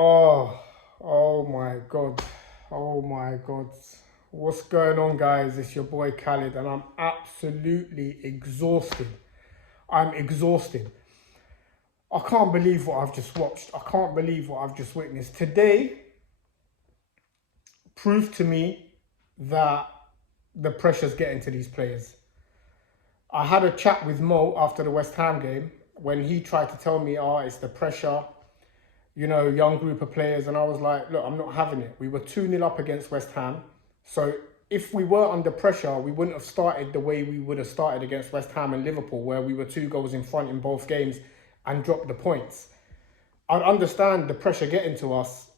Oh my God. Oh my God. What's going on, guys? It's your boy Khalid, and I'm absolutely exhausted. I'm exhausted. I can't believe what I've just watched. I can't believe what I've just witnessed. Today proved to me that the pressure's getting to these players. I had a chat with Mo after the West Ham game when he tried to tell me, it's the pressure, young group of players. And I was like, look, I'm not having it. We were 2-0 up against West Ham. So if we were under pressure, we wouldn't have started the way we would have started against West Ham and Liverpool, where we were 2 goals in front in both games and dropped the points. I'd understand the pressure getting to us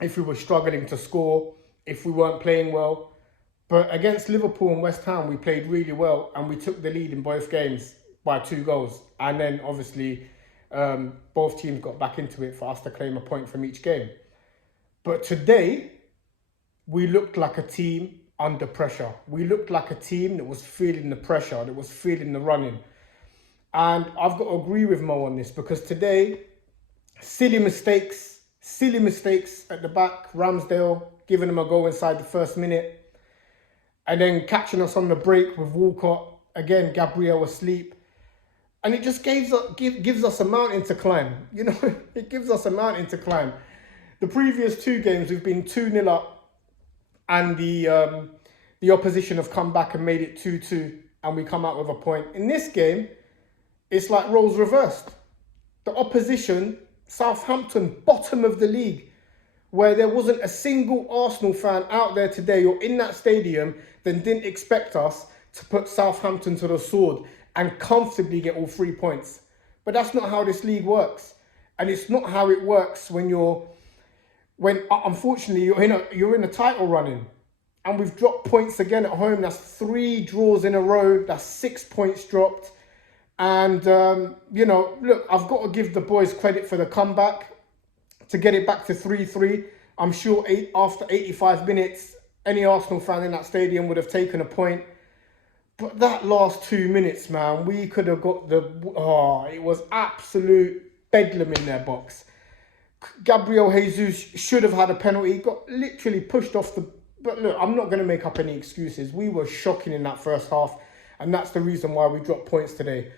if we were struggling to score, if we weren't playing well. But against Liverpool and West Ham, we played really well and we took the lead in both games by 2 goals. And then obviously both teams got back into it for us to claim a point from each game. But today, we looked like a team under pressure. We looked like a team that was feeling the pressure, that was feeling the running. And I've got to agree with Mo on this, because today, silly mistakes at the back. Ramsdale giving them a go inside the first minute. And then catching us on the break with Walcott. Again, Gabriel asleep. And it just gives us a mountain to climb. It gives us a mountain to climb. The previous 2 games, we've been 2-0 up. And the opposition have come back and made it 2-2. And we come out with a point. In this game, it's like roles reversed. The opposition, Southampton, bottom of the league, where there wasn't a single Arsenal fan out there today or in that stadium that didn't expect us to put Southampton to the sword and comfortably get all 3 points. But that's not how this league works. And it's not how it works when unfortunately you're in a title running. And we've dropped points again at home. That's 3 draws in a row. That's 6 points dropped. And, look, I've got to give the boys credit for the comeback to get it back to 3-3. I'm sure after 85 minutes, any Arsenal fan in that stadium would have taken a point. But that last 2 minutes, man, we could have got it was absolute bedlam in their box. Gabriel Jesus should have had a penalty. He got literally pushed off the... But look, I'm not going to make up any excuses. We were shocking in that first half. And that's the reason why we dropped points today.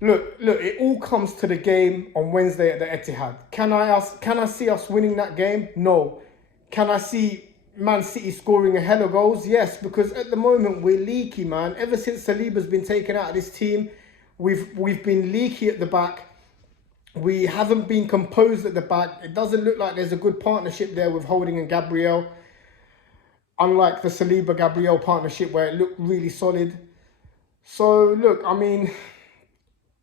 Look, it all comes to the game on Wednesday at the Etihad. Can I see us winning that game? No. Can I see Man City scoring a hell of goals? Yes, because at the moment we're leaky, man. Ever since Saliba's been taken out of this team, we've been leaky at the back. We haven't been composed at the back. It doesn't look like there's a good partnership there with Holding and Gabriel. Unlike the Saliba-Gabriel partnership where it looked really solid. So, look, I mean,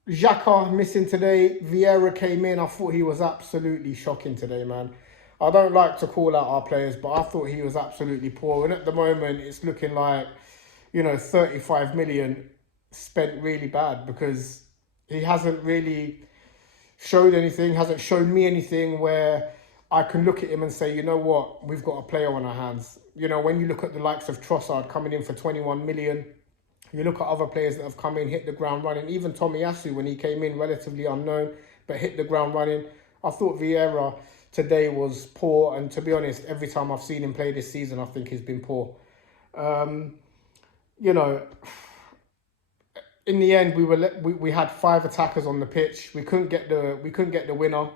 Xhaka missing today. Vieira came in. I thought he was absolutely shocking today, man. I don't like to call out our players, but I thought he was absolutely poor. And at the moment, it's looking like, 35 million spent really bad, because he hasn't really showed anything, hasn't shown me anything where I can look at him and say, you know what, we've got a player on our hands. When you look at the likes of Trossard coming in for 21 million, you look at other players that have come in, hit the ground running. Even Tomiyasu, when he came in, relatively unknown, but hit the ground running. I thought Vieira today was poor. And to be honest, every time I've seen him play this season, I think he's been poor. In the end, we had 5 attackers on the pitch. We couldn't get the winner.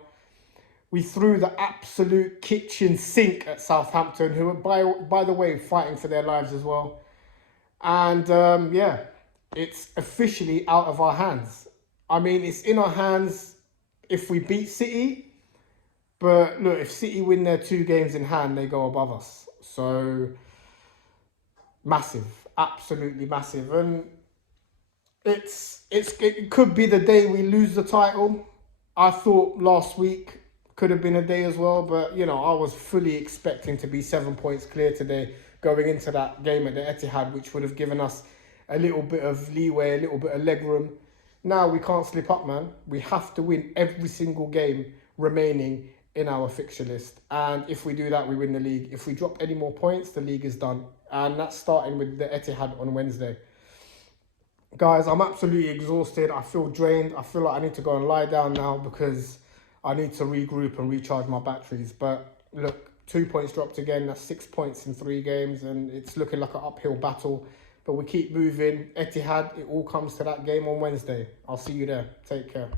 We threw the absolute kitchen sink at Southampton, who were, by the way, fighting for their lives as well. And, it's officially out of our hands. I mean, it's in our hands if we beat City. But, look, if City win their 2 games in hand, they go above us. So, massive. Absolutely massive. And it could be the day we lose the title. I thought last week could have been a day as well. But, I was fully expecting to be 7 points clear today, going into that game at the Etihad, which would have given us a little bit of leeway, a little bit of leg room. Now we can't slip up, man. We have to win every single game remaining in our fixture list. And if we do that, we win the league. If we drop any more points, the league is done. And that's starting with the Etihad on Wednesday. Guys, I'm absolutely exhausted. I feel drained. I feel like I need to go and lie down now, because I need to regroup and recharge my batteries. But look, 2 points dropped again. That's 6 points in 3 games, and it's looking like an uphill battle. But we keep moving. Etihad, it all comes to that game on Wednesday. I'll see you there. Take care.